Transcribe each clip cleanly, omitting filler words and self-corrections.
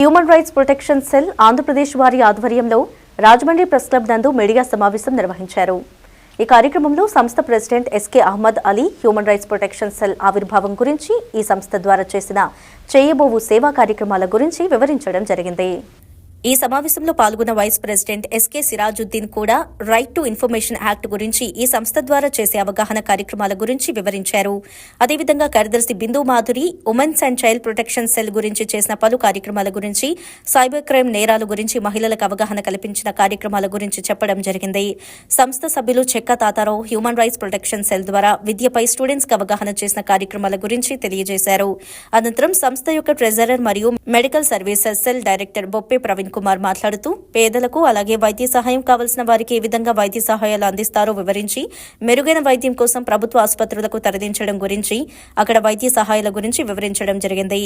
Human rights protection cell Andhra Pradesh వారి ఆధ్వర్యంలో Rajahmundry press club నందు మీడియా సమావేశం నిర్వహించారు. ఈ కార్యక్రమంలో సంస్థ president SK Ahmed Ali human rights protection cell ఆవిర్భావం గురించి, ఈ సంస్థ ద్వారా చేసిన చేయబోవు సేవా కార్యక్రమాల గురించి వివరించడం జరిగింది. ఈ సమావేశంలో పాల్గొన్న వైస్ ప్రెసిడెంట్ ఎస్కే సిరాజుద్దీన్ కూడా రైట్ టు ఇన్ఫర్మేషన్ యాక్ట్ గురించి, ఈ సంస్థ ద్వారా చేసే అవగాహన కార్యక్రమాల గురించి వివరించారు. అదేవిధంగా కార్యదర్శి Bindu Madhuri women's and child protection cell గురించి చేసిన పలు కార్యక్రమాల గురించి, సైబర్ క్రైమ్ నేరాల గురించి, మహిళలకు అవగాహన కల్పించిన కార్యక్రమాల గురించి చెప్పడం జరిగింది. సంస్థ సభ్యులు చెక్క Tatarao human rights protection cell ద్వారా విద్యపై స్టూడెంట్స్ కు అవగాహన చేసిన కార్యక్రమాల గురించి తెలియజేశారు. అనంతరం సంస్థ యొక్క ట్రెజరర్ మరియు medical services cell director బొప్పే Praveen Kumar మాట్లాడుతూ పేదలకు అలాగే వైద్య సహాయం కావాల్సిన వారికి ఏ విధంగా వైద్య సహాయాలు అందిస్తారో వివరించి, మెరుగైన వైద్యం కోసం ప్రభుత్వ ఆసుపత్రులకు తరలించడం గురించి, అక్కడ వైద్య సహాయాల గురించి వివరించడం జరిగింది.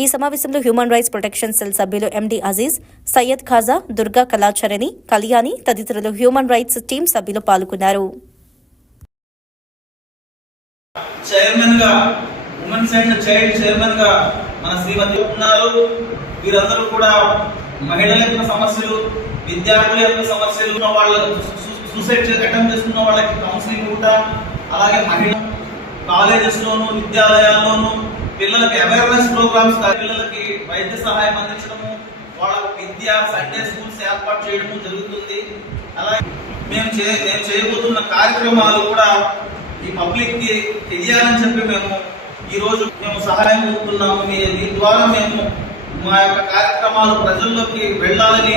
ఈ సమావేశంలో హ్యూమన్ రైట్స్ ప్రొటెక్షన్ సెల్ సభ్యులు ఎండి అజీజ్, సయ్యద్ ఖాజా, దుర్గా కళాచరణి, కళ్యాణి తదితరులు హ్యూమన్ రైట్స్ టీం సభ్యులు పాల్గొన్నారు. వీరందరూ కూడా మహిళల యొక్క సమస్యలు, విద్యార్థుల యొక్క సమస్యలు, వాళ్ళ సూసైడ్ అటెంప్ట్ చేస్తున్న వాళ్ళకి కౌన్సిలింగ్ కూడా, అలాగే మహిళ కాలేజెస్ లోను విద్యాలయాల్లోనూ పిల్లలకి అవేర్నెస్ ప్రోగ్రామ్స్, పిల్లలకి వైద్య సహాయం అందించడము, వాళ్ళ విద్య సండే స్కూల్స్ ఏర్పాటు చేయడము జరుగుతుంది. అలాగే మేము చేయబోతున్న కార్యక్రమాలు కూడా ఈ పబ్లిక్ కి తెలియాలని చెప్పి ఈ రోజు సహాయం పొందుతున్నాము. దీని ద్వారా మేము మా యొక్క కార్యక్రమాలు ప్రజల్లోకి వెళ్ళాలని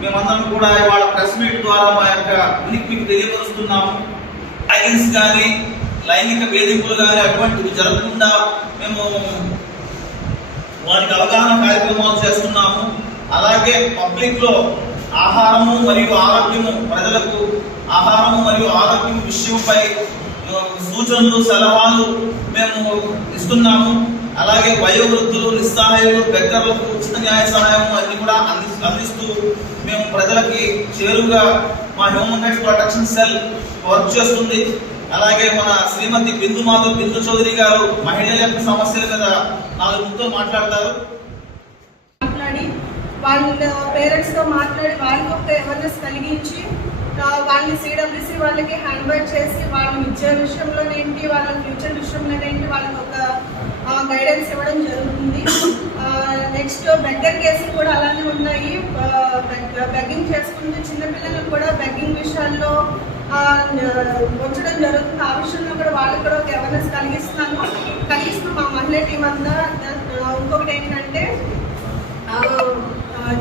మేమందరం కూడా ఇవాళ ప్రెస్ మీట్ ద్వారా మా యొక్క ఉనికిని తెలియపరుస్తున్నాము. వైలెన్స్ కానీ, లైంగిక వేధింపులు కానీ అటువంటివి జరగకుండా మేము వారికి అవగాహన కార్యక్రమాలు చేస్తున్నాము. అలాగే పబ్లిక్ లో ఆహారము మరియు ఆరోగ్యము, ప్రజలకు ఆహారము మరియు ఆరోగ్యం విషయంపై సూచనలు, సలహాలు మేము ఇస్తున్నాము. అలాగే వయోవృద్ధులు, నిస్సహాయులు, బెగ్గర్లకు ఉచిత న్యాయ సహాయం అన్ని కూడా అందిస్తూ మేము ప్రజలకి చేరువుగా మా human rights protection cell work చేస్తుంది. అలాగే మన శ్రీమతి బిందు చౌదరి గారు మహిళల యొక్క సమస్యల మీద 4 ముక్కలు మాట్లాడతారు. వాళ్ళ పేరెంట్స్ తో మాట్లాడి వాళ్ళకి ఒక అవేర్నెస్ కలిగించి వాళ్ళని సిడబ్ల్యూసి వాళ్ళకి హ్యాండ్ బ్యాక్ చేసి వాళ్ళ విద్యా విషయంలోనేంటి, వాళ్ళ ఫ్యూచర్ విషయంలోనేంటి వాళ్ళకి ఒక గైడెన్స్ ఇవ్వడం జరుగుతుంది. నెక్స్ట్ బెగ్గర్ కేసులు కూడా అలానే ఉన్నాయి. బెగ్గింగ్ చేసుకుంటూ చిన్నపిల్లలకు కూడా బెగ్గింగ్ విషయాల్లో ఉంచడం జరుగుతుంది. ఆ విషయంలో కూడా వాళ్ళకి కూడా ఒక అవేర్నెస్ కలిగిస్తూ మా మహిళా టీం అంతా. ఇంకొకటి ఏంటంటే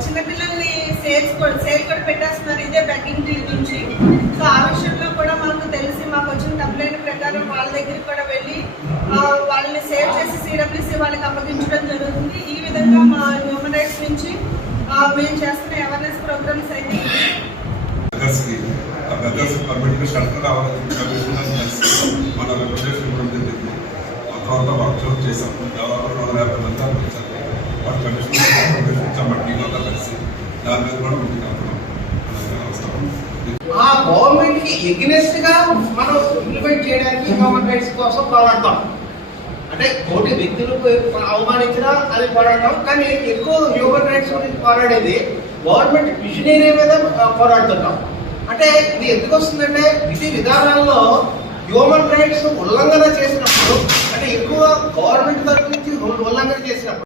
చిన్నపిల్లల్ని సేల్ కూడా పెట్టేస్తున్నారు ఇదే బెగ్గింగ్ నుంచి. సో ఆ విషయంలో కూడా మనకు తెలిసి మాకు వచ్చిన కంప్లైంట్ ప్రకారం వాళ్ళ దగ్గరికి కూడా వెళ్ళి వాళ్ళని సేవ్ చేసి సిడబ్ల్యూసి వాళ్ళకి అప్పగించడం జరుగుతుంది. ఈ విధంగా మా హ్యూమన్ రైట్స్ నుంచి మేము చేస్తున్న అవేర్నెస్ ప్రోగ్రామ్స్ అయితే ఆ గవర్నమెంట్ కి ఎగ్నెస్ట్ గా మనం ఇంప్లిమెంట్ చేయడానికి హ్యూమన్ రైట్స్ కోసం పోరాడతాం. అంటే కోటి వ్యక్తులకు అవమానించినా అది పోరాడతాం, కానీ ఎక్కువ హ్యూమన్ రైట్స్ గురించి పోరాడేది గవర్నమెంట్ విజనరీ మీద పోరాడుతున్నాం. అంటే ఇది ఎందుకు వస్తుందంటే విధి విధానాల్లో హ్యూమన్ రైట్స్ ఉల్లంఘన చేసినప్పుడు, అంటే ఎక్కువ గవర్నమెంట్ తరఫు నుంచి ఉల్లంఘన చేసినప్పుడు